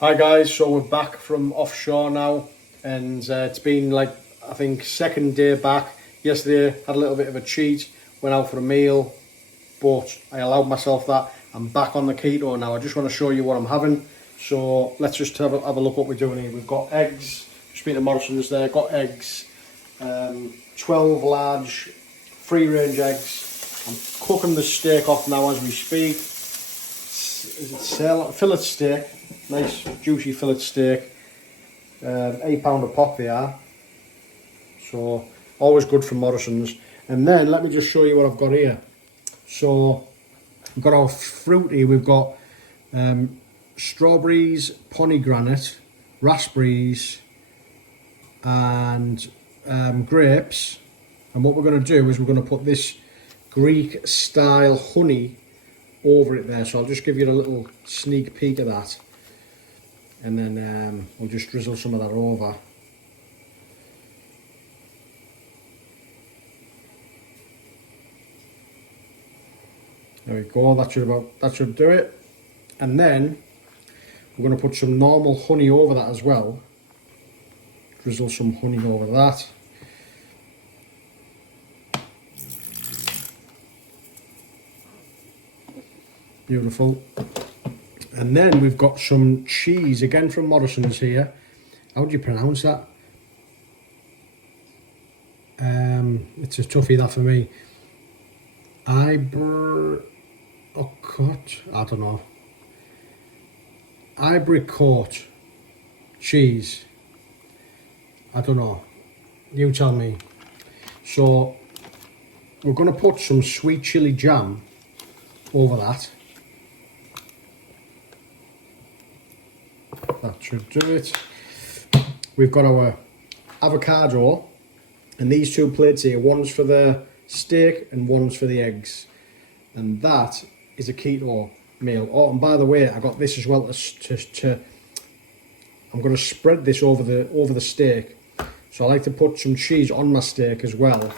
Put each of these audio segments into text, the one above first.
Hi guys, so we're back from offshore now, and it's been like, I think, second day back. Yesterday had a little bit of a cheat, went out for a meal, but I allowed myself that. I'm back on the keto now. I just want to show you what I'm having. So let's just have a look what we're doing here. We've got eggs, just been to Morrison's there, got eggs, 12 large free range eggs. I'm cooking the steak off now as we speak. Is it fillet steak? Nice juicy fillet steak, £8 a pop they are, so always good from Morrison's. And then let me just show you what I've got here. So we've got our fruit here. We've got strawberries, pomegranate, raspberries and grapes. And what we're going to do is we're going to put this Greek style honey over it there. So I'll just give you a little sneak peek of that. And then we'll just drizzle some of that over. There we go, that should do it. And then we're going to put some normal honey over that as well. Drizzle some honey over that. Beautiful. And then we've got some cheese, again from Morrison's here. How do you pronounce that? It's a toughie that for me. Apricot, I don't know. Apricot cheese. I don't know. You tell me. So we're going to put some sweet chili jam over that. That should do it. We've got our avocado, and these two plates here, one's for the steak and one's for the eggs, and that is a keto meal. Oh, and by the way, I got this as well I'm going to spread this over the steak, so I like to put some cheese on my steak as well.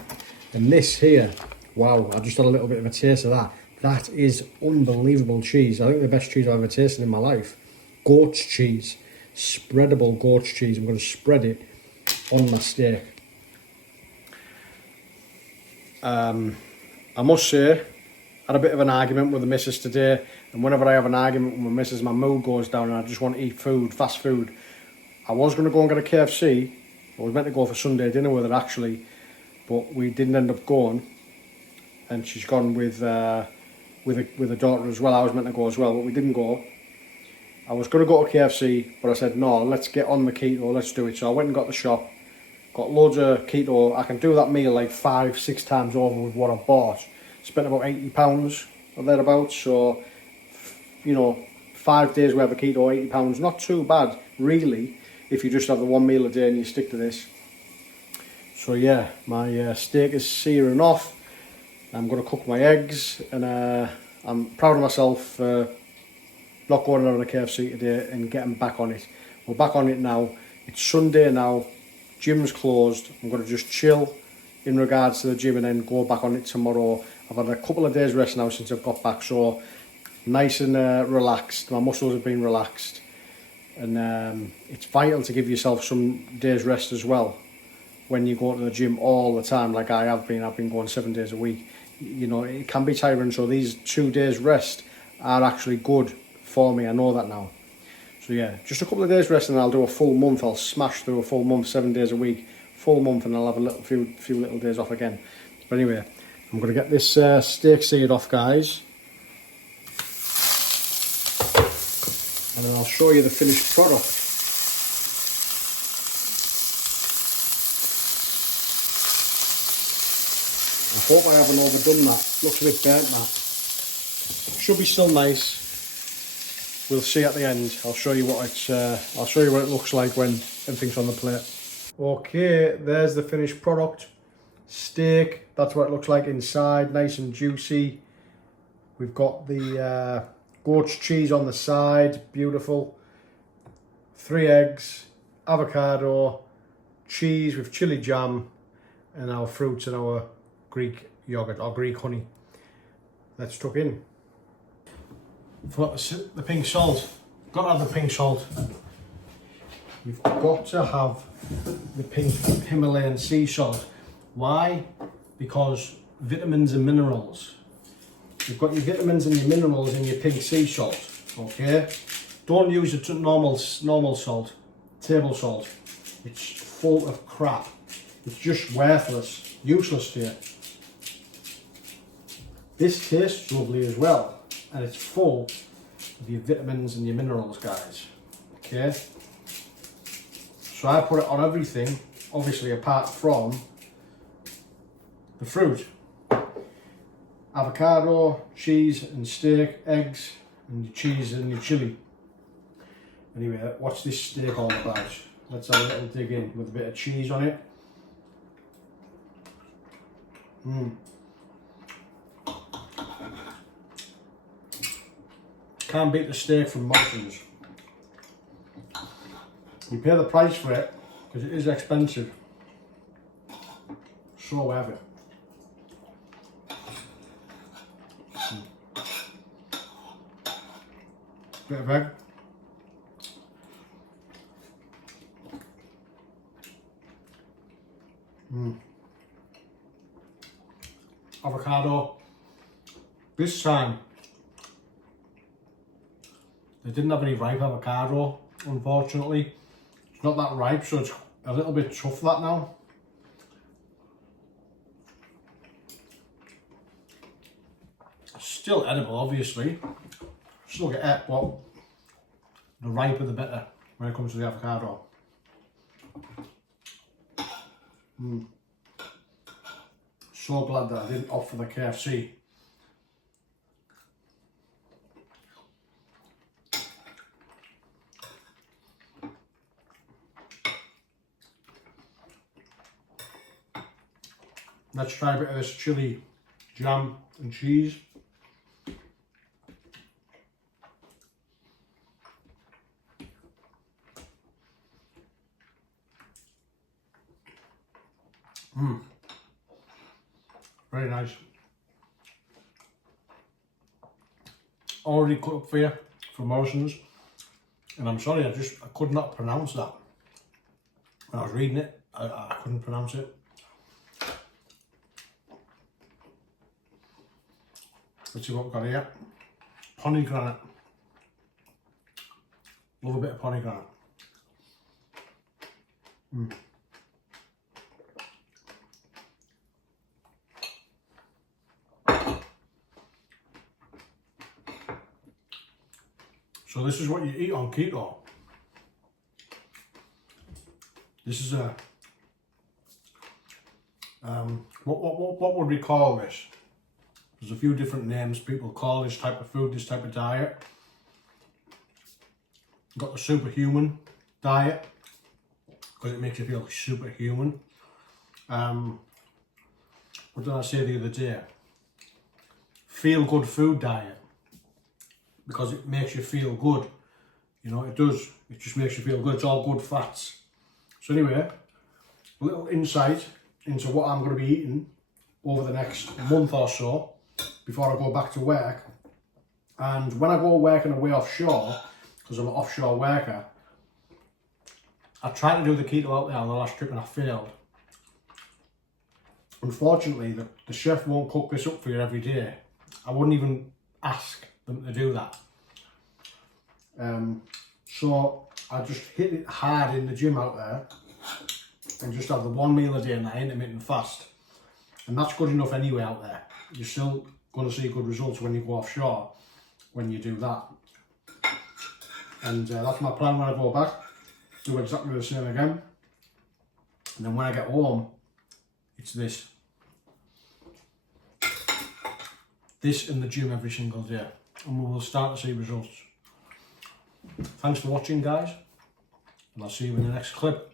And this here, wow, I just had a little bit of a taste of that. That is unbelievable cheese. I think the best cheese I've ever tasted in my life. Goat's cheese, spreadable goat's cheese. I'm going to spread it on my steak. I must say, I had a bit of an argument with the missus today, and whenever I have an argument with my missus, my mood goes down and I just want to eat food, fast food. I was going to go and get a KFC. I was meant to go for Sunday dinner with her actually, but we didn't end up going, and she's gone with a daughter as well. I was meant to go as well, but we didn't go. I was going to go to KFC, but I said, no, let's get on the keto, let's do it. So I went and got the shop, got loads of keto. I can do that meal like 5-6 times over with what I bought. Spent about £80 or thereabouts. So, you know, 5 days worth of keto, £80. Not too bad, really, if you just have the one meal a day and you stick to this. So yeah, my steak is searing off. I'm going to cook my eggs, and I'm proud of myself not going on a KFC today and getting back on it. We're back on it now. It's Sunday now. Gym's closed. I'm going to just chill in regards to the gym and then go back on it tomorrow. I've had a couple of days rest now since I've got back, so nice and relaxed. My muscles have been relaxed, and it's vital to give yourself some days rest as well when you go to the gym all the time like I have been. I've been going 7 days a week. You know, it can be tiring, so these 2 days rest are actually good for me. I know that now. So yeah, just a couple of days rest and I'll do a full month. I'll smash through a full month, 7 days a week, full month, and I'll have a few little days off again. But anyway, I'm going to get this steak seared off, guys, and then I'll show you the finished product. I hope I haven't overdone that. Looks a bit burnt, that. Should be still nice. We'll see at the end. I'll show you what it looks like when everything's on the plate. Okay, there's the finished product. Steak, that's what it looks like inside, nice and juicy. We've got the goat's cheese on the side, beautiful. 3 eggs, avocado, cheese with chili jam, and our fruits and our Greek yogurt or Greek honey. Let's tuck in. For the pink salt. got to have the pink salt. You've got to have the pink Himalayan sea salt. Why? Because vitamins and minerals. You've got your vitamins and your minerals in your pink sea salt, okay? Don't use a normal salt, table salt. It's full of crap. It's just worthless, useless to you. This tastes lovely as well, and it's full of your vitamins and your minerals, guys, okay? So I put it on everything, obviously apart from the fruit. Avocado, cheese and steak, eggs and your cheese and your chilli. Anyway, what's this steak all about? Let's have a little dig in with a bit of cheese on it. Can't beat the steak from Morrison's. You pay the price for it because it is expensive. So worth it. Bit of egg. Avocado. This time they didn't have any ripe avocado, unfortunately. It's not that ripe, so it's a little bit tough that now. Still edible, obviously. Still get it, but the riper the better when it comes to the avocado. So glad that I didn't opt for the KFC. Let's try a bit of this chili jam and cheese. Very nice. Already cut up for you from Morrison's, and I'm sorry, I could not pronounce that. When I was reading it, I couldn't pronounce it. Let's see what we've got here. Pomegranate. Love a bit of pomegranate. So this is what you eat on keto. This is a what would we call this? There's a few different names people call this type of food, this type of diet. You've got the superhuman diet because it makes you feel superhuman. What did I say the other day? Feel good food diet. Because it makes you feel good. You know, it does. It just makes you feel good. It's all good fats. So anyway, a little insight into what I'm going to be eating over the next month or so before I go back to work. And when I go working away offshore, because I'm an offshore worker, I tried to do the keto out there on the last trip and I failed. Unfortunately, the chef won't cook this up for you every day. I wouldn't even ask them to do that. So I just hit it hard in the gym out there and just have the one meal a day and that intermittent fast. And that's good enough anyway out there. You're still going to see good results when you go offshore when you do that. And that's my plan when I go back. Do exactly the same again. And then when I get home, it's this. This in the gym every single day. And we will start to see results. Thanks for watching, guys. And I'll see you in the next clip.